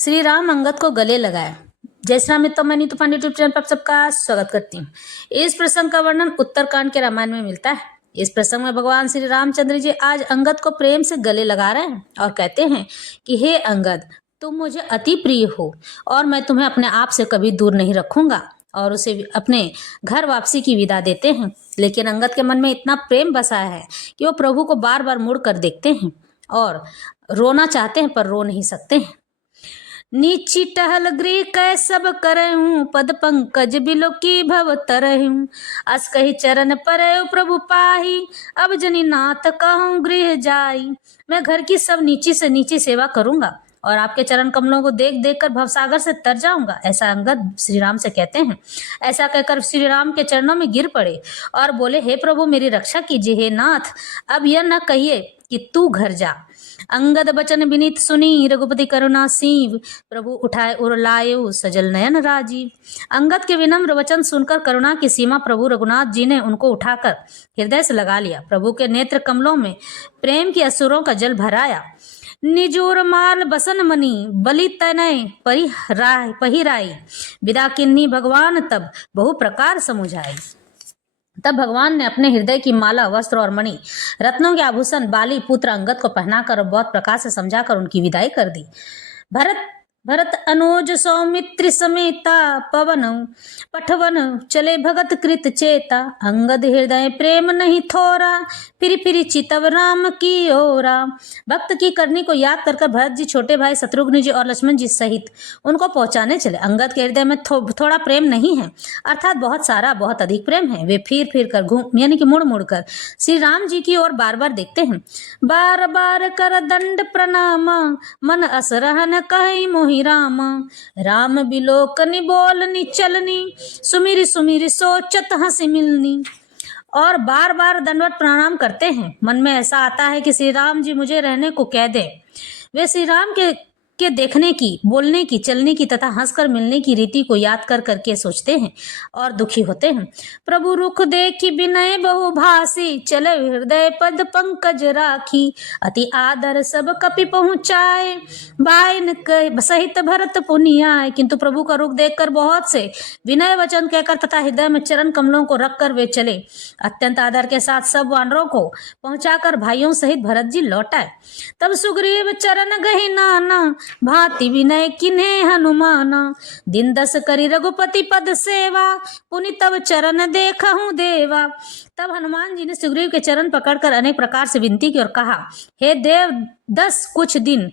श्री राम अंगद को गले लगाए। जय श्री राम मित्रों, मैं नीतू पांडे यूट्यूब चैनल पर आप सबका स्वागत करती हूँ। इस प्रसंग का वर्णन उत्तरकांड के रामायण में मिलता है। इस प्रसंग में भगवान श्री रामचंद्र जी आज अंगद को प्रेम से गले लगा रहे हैं और कहते हैं कि हे अंगद, तुम मुझे अति प्रिय हो और मैं तुम्हें अपने आप से कभी दूर नहीं रखूंगा, और उसे अपने घर वापसी की विदा देते हैं। लेकिन अंगद के मन में इतना प्रेम बसा है कि वो प्रभु को बार बार मुड़ कर देखते हैं और रोना चाहते हैं पर रो नहीं सकते हैं। नीची टहल गृह कै सब करहूँ, पद पंकज बिलो की भव तरहूँ। अस कही चरण परयो प्रभु पाही, अब जनी नाथ कहूँ गृह जाई। मैं घर की सब नीची से नीची सेवा करूंगा और आपके चरण कमलों को देख देख कर भवसागर से तर जाऊंगा, ऐसा अंगद श्री राम से कहते हैं। ऐसा कहकर श्री राम के चरणों में गिर पड़े और बोले, हे प्रभु मेरी रक्षा कीजिए। हे नाथ, अब यह न कहिए कि तू घर जा। अंगद बचन विनीत सुनी, रघुपति करुणा सीव। प्रभु उठाए उर लायो, सजल नयन राजीव। अंगद के विनम्र वचन सुनकर करुणा की सीमा प्रभु रघुनाथ जी ने उनको उठाकर हृदय से लगा लिया। प्रभु के नेत्र कमलों में प्रेम की असुरों का जल भराया। निजोर माल बसन मनी, बलि तनय पहिराई। विदा किन्नी भगवान तब बहु प्रकार समुझाई। तब भगवान ने अपने हृदय की माला, वस्त्र और मणि, रत्नों के आभूषण बाली पुत्र अंगद को पहनाकर और बहुत प्रकाश से समझाकर उनकी विदाई कर दी। भरत अनुज सौमित्र समेता, पवन पठवन चले भगत कृत चेता। अंगद हृदय प्रेम नहीं थोरा, फिर चितव राम की ओरा। भक्त की करनी को याद कर भरत जी, छोटे भाई शत्रुघ्न जी और लक्ष्मण जी सहित उनको पहुंचाने चले। अंगद के हृदय में थोड़ा प्रेम नहीं है, अर्थात बहुत सारा, बहुत अधिक प्रेम है। वे फिर कर घूम यानी कि मुड़ कर श्री राम जी की ओर बार बार देखते हैं। बार बार कर दंड प्रणाम, मन असरहन कहि मोहि राम। राम बिलोकनि बोलनी चलनी, सुमिरि सुमिरि सोचत हंसी मिलनी। और बार बार दंडवत प्रणाम करते हैं। मन में ऐसा आता है कि श्री राम जी मुझे रहने को कह दे। वे श्री राम के देखने की, बोलने की, चलने की तथा हंसकर मिलने की रीति को याद कर करके सोचते हैं और दुखी होते हैं। प्रभु रुख देखी विनय बहु भासी, चले हृदय पद पंकज राखी। अति आदर सब कपि पहुँचाए, बाइन सहित भरत पुनियाए। किंतु प्रभु का रुख देखकर बहुत से विनय वचन कहकर तथा हृदय में चरण कमलों को रखकर वे चले। अत्यंत आदर के साथ सब वानरों को पहुंचाकर भाइयों सहित भरत जी लौट आए। तब सुग्रीव चरण गहि नाना, भांति विनय किन्हे हनुमाना। दिन 10 करी रघुपति पद सेवा, पुनि तब चरण देखहूँ देवा। तब हनुमान जी ने सुग्रीव के चरण पकड़कर अनेक प्रकार से विनती की और कहा, हे देव, 10 कुछ दिन